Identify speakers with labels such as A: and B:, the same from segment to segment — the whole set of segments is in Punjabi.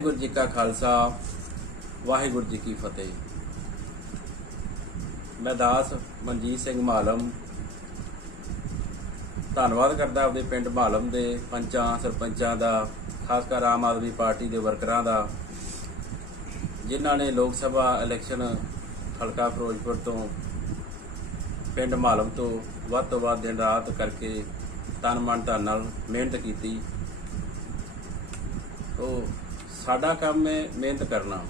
A: ਵਾਹਿਗੁਰੂ ਜੀ ਕਾ ਖਾਲਸਾ, ਵਾਹਿਗੁਰੂ ਜੀ ਕੀ ਫਤਿਹ। ਮੈਂ ਦਾਸ ਮਨਜੀਤ ਸਿੰਘ ਮਾਲਮ। ਧੰਨਵਾਦ ਕਰਦਾ ਆਪਦੇ ਪਿੰਡ ਮਾਲਮ ਦੇ ਪੰਚਾਂ, ਸਰਪੰਚਾਂ ਦਾ, ਖਾਸ ਕਰ ਆਮ ਆਦਮੀ ਪਾਰਟੀ ਦੇ ਵਰਕਰਾਂ ਦਾ, ਜਿਨ੍ਹਾਂ ਨੇ ਲੋਕ ਸਭਾ ਇਲੈਕਸ਼ਨ ਹਲਕਾ ਫਿਰੋਜ਼ਪੁਰ ਤੋਂ ਪਿੰਡ ਮਾਲਮ ਤੋਂ ਵੱਧ ਤੋਂ ਵੱਧ ਦਿਨ ਰਾਤ ਕਰਕੇ ਤਨ ਮਨ ਧਨ ਨਾਲ ਮਿਹਨਤ ਕੀਤੀ। ਉਹ ਸਾਡਾ ਕੰਮ ਹੈ ਮਿਹਨਤ ਕਰਨਾ।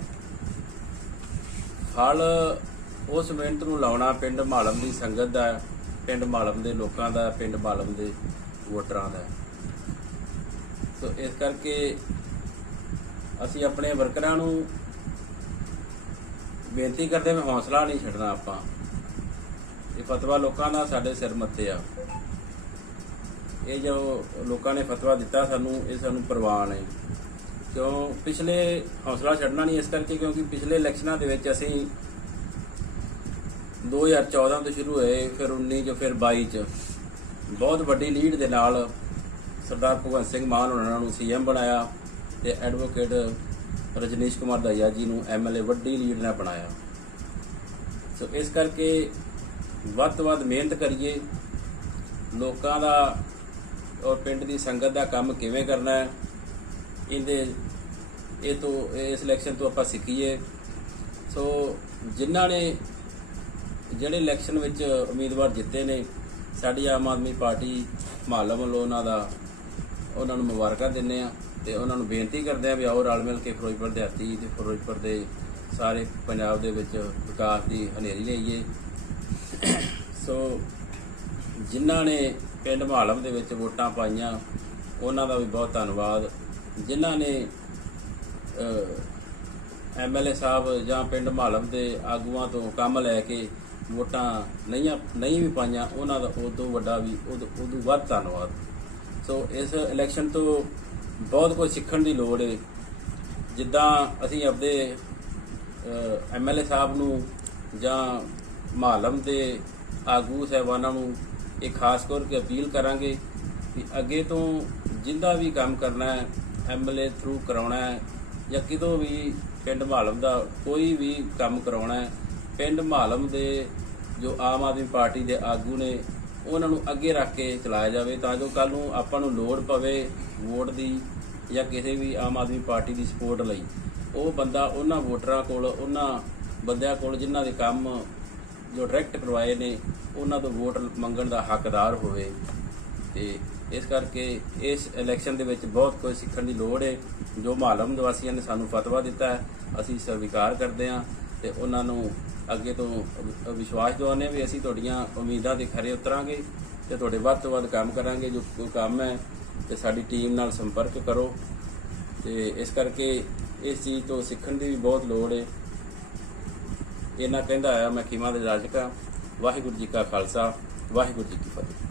A: ਫਲ ਉਸ ਮਿਹਨਤ ਨੂੰ ਲਾਉਣਾ ਪਿੰਡ ਮਾਲਮ ਦੀ ਸੰਗਤ ਦਾ, ਪਿੰਡ ਮਾਲਮ ਦੇ ਲੋਕਾਂ ਦਾ, ਪਿੰਡ ਮਾਲਮ ਦੇ ਵੋਟਰਾਂ ਦਾ। ਸੋ ਇਸ ਕਰਕੇ ਅਸੀਂ ਆਪਣੇ ਵਰਕਰਾਂ ਨੂੰ ਬੇਨਤੀ ਕਰਦੇ ਹਾਂ ਹੌਸਲਾ ਨਹੀਂ ਛੱਡਣਾ ਆਪਾਂ। ਇਹ ਫਤਵਾ ਲੋਕਾਂ ਦਾ ਸਾਡੇ ਸਿਰ ਮੱਥੇ ਆ। ਇਹ ਜੋ ਲੋਕਾਂ ਨੇ ਫਤਵਾ ਦਿੱਤਾ ਸਾਨੂੰ, ਇਹ ਸਾਨੂੰ ਪ੍ਰਵਾਨ ਹੈ। ਕਿਉਂ ਪਿਛਲੇ ਹੌਸਲਾ ਛੱਡਣਾ ਨਹੀਂ ਇਸ ਕਰਕੇ ਕਿਉਂਕਿ ਪਿਛਲੇ ਇਲੈਕਸ਼ਨਾਂ ਦੇ ਵਿੱਚ ਅਸੀਂ 2014 ਤੋਂ ਸ਼ੁਰੂ ਹੋਏ, ਫਿਰ 19 ਚ ਫਿਰ 22 ਚ। ਬਹੁਤ ਵੱਡੀ ਲੀਡ ਦੇ ਨਾਲ ਸਰਦਾਰ ਭਗਵੰਤ ਸਿੰਘ ਮਾਨ ਉਹਨਾਂ ਨੂੰ ਸੀਐਮ ਬਣਾਇਆ ਤੇ ਐਡਵੋਕੇਟ ਰਜਨੀਸ਼ ਕੁਮਾਰ ਦਈਆ ਜੀ ਨੂੰ ਐਮਐਲਏ ਵੱਡੀ ਲੀਡ ਨਾਲ ਬਣਾਇਆ। ਸੋ ਇਸ ਕਰਕੇ ਵੱਧ ਤੋਂ ਵੱਧ ਮਿਹਨਤ ਕਰੀਏ। ਲੋਕਾਂ ਦਾ ਔਰ ਪਿੰਡ ਦੀ ਸੰਗਤ ਦਾ ਕੰਮ ਕਿਵੇਂ ਕਰਨਾ ਹੈ ਇਹਦੇ, ਇਹ ਤੋਂ ਇਸ ਇਲੈਕਸ਼ਨ ਤੋਂ ਆਪਾਂ ਸਿੱਖੀਏ। ਸੋ ਜਿਨ੍ਹਾਂ ਨੇ, ਜਿਹੜੇ ਇਲੈਕਸ਼ਨ ਵਿੱਚ ਉਮੀਦਵਾਰ ਜਿੱਤੇ ਨੇ, ਸਾਡੀ ਆਮ ਆਦਮੀ ਪਾਰਟੀ ਮਹੱਲਾ ਵੱਲੋਂ ਉਹਨਾਂ ਦਾ, ਉਹਨਾਂ ਨੂੰ ਮੁਬਾਰਕਾਂ ਦਿੰਦੇ ਆ ਤੇ ਉਹਨਾਂ ਨੂੰ ਬੇਨਤੀ ਕਰਦੇ ਆ ਵੀ ਆਓ ਰਲ ਮਿਲ ਕੇ ਫਿਰੋਜ਼ਪੁਰ ਦੇ ਹੱਤੀ ਤੇ ਫਿਰੋਜ਼ਪੁਰ ਦੇ ਸਾਰੇ ਪੰਜਾਬ ਦੇ ਵਿੱਚ ਵਿਕਾਸ ਦੀ ਹਨੇਰੀ ਲਈਏ। ਸੋ ਜਿਨ੍ਹਾਂ ਨੇ ਪਿੰਡ ਮਹਾਲਮ ਦੇ ਵਿੱਚ ਵੋਟਾਂ ਪਾਈਆਂ, ਉਹਨਾਂ ਦਾ ਵੀ ਬਹੁਤ ਧੰਨਵਾਦ। ਜਿਨ੍ਹਾਂ ਨੇ ਐਮਐਲਏ ਸਾਹਿਬ ਜਾਂ ਪਿੰਡ ਮਹਾਲਮ ਦੇ ਆਗੂਆਂ ਤੋਂ ਕੰਮ ਲੈ ਕੇ ਵੋਟਾਂ ਨਹੀਂ ਨਹੀਂ ਵੀ ਪਾਈਆਂ, ਉਹਨਾਂ ਦਾ ਉਦੋਂ ਵੱਡਾ ਵੀ, ਉਦੋਂ ਉਦੋਂ ਵੱਧ ਧੰਨਵਾਦ। ਸੋ ਇਸ ਇਲੈਕਸ਼ਨ ਤੋਂ ਬਹੁਤ ਕੁਝ ਸਿੱਖਣ ਦੀ ਲੋੜ ਹੈ ਜਿੱਦਾਂ ਅਸੀਂ ਆਪਦੇ ਐਮਐਲਏ ਸਾਹਿਬ ਨੂੰ ਜਾਂ ਮਹਾਲਮ ਦੇ ਆਗੂ ਸਹਿਬਾਨਾਂ ਨੂੰ ਇਹ ਖਾਸ ਕਰਕੇ ਅਪੀਲ ਕਰਾਂਗੇ ਕਿ ਅੱਗੇ ਤੋਂ ਜਿੰਦਾ ਵੀ ਕੰਮ ਕਰਨਾ ਹੈ ਐਮਐਲਏ ਥਰੂ ਕਰਾਉਣਾ ਹੈ ਜਾਂ ਕਿਤੋਂ ਵੀ ਪਿੰਡ ਮਾਲਮ ਦਾ ਕੋਈ ਵੀ ਕੰਮ ਕਰਾਉਣਾ ਹੈ, ਪਿੰਡ ਮਾਲਮ ਦੇ ਜੋ ਆਮ ਆਦਮੀ ਪਾਰਟੀ ਦੇ ਆਗੂ ਨੇ, ਉਹਨਾਂ ਨੂੰ ਅੱਗੇ ਰੱਖ ਕੇ ਚਲਾਇਆ ਜਾਵੇ ਤਾਂ ਜੋ ਕੱਲ ਨੂੰ ਆਪਾਂ ਨੂੰ ਲੋੜ ਪਵੇ ਵੋਟ ਦੀ ਜਾਂ ਕਿਸੇ ਵੀ ਆਮ ਆਦਮੀ ਪਾਰਟੀ ਦੀ ਸਪੋਰਟ ਲਈ। ਉਹ ਬੰਦਾ ਉਹਨਾਂ ਵੋਟਰਾਂ ਕੋਲ, ਉਹਨਾਂ ਬੰਦਿਆਂ ਕੋਲ ਜਿਨ੍ਹਾਂ ਦੇ ਕੰਮ ਜੋ ਡਾਇਰੈਕਟ ਕਰਵਾਏ ਨੇ, ਉਹਨਾਂ ਤੋਂ ਵੋਟ ਮੰਗਣ ਦਾ ਹੱਕਦਾਰ ਹੋਵੇ। ਤੇ ਇਸ ਕਰਕੇ ਇਸ ਇਲੈਕਸ਼ਨ ਦੇ ਵਿੱਚ ਬਹੁਤ ਕੁਝ ਸਿੱਖਣ ਦੀ ਲੋੜ ਹੈ ਜੋ ਮਾਲਮ ਨਿਵਾਸੀਆਂ ਨੇ ਸਾਨੂੰ ਫਤਵਾ ਦਿੱਤਾ ਹੈ, ਅਸੀਂ ਸਵੀਕਾਰ ਕਰਦੇ ਹਾਂ ਤੇ ਉਹਨਾਂ ਨੂੰ ਅੱਗੇ ਤੋਂ ਵਿਸ਼ਵਾਸ ਦਿਵਾਉਂਦੇ ਹਾਂ ਵੀ ਅਸੀਂ ਤੁਹਾਡੀਆਂ ਉਮੀਦਾਂ ਦੇ ਖਰੇ ਉਤਰਾਂਗੇ ਤੇ ਤੁਹਾਡੇ ਵੱਧ ਤੋਂ ਵੱਧ ਕੰਮ ਕਰਾਂਗੇ, ਜੋ ਕੋਈ ਕੰਮ ਹੈ ਤੇ ਸਾਡੀ ਟੀਮ ਨਾਲ ਸੰਪਰਕ ਕਰੋ ਤੇ ਇਸ ਕਰਕੇ ਇਸ ਚੀਜ਼ ਤੋਂ ਸਿੱਖਣ ਦੀ ਵੀ ਬਹੁਤ ਲੋੜ ਹੈ ਇਹਨਾਂ ਕਹਿੰਦਾ ਆਇਆ ਮੈਂ ਖੀਮਾ ਦੇ ਰਾਜਕਾ, ਵਾਹਿਗੁਰੂ ਜੀ ਕਾ ਖਾਲਸਾ, ਵਾਹਿਗੁਰੂ ਜੀ ਕੀ ਫਤਿਹ।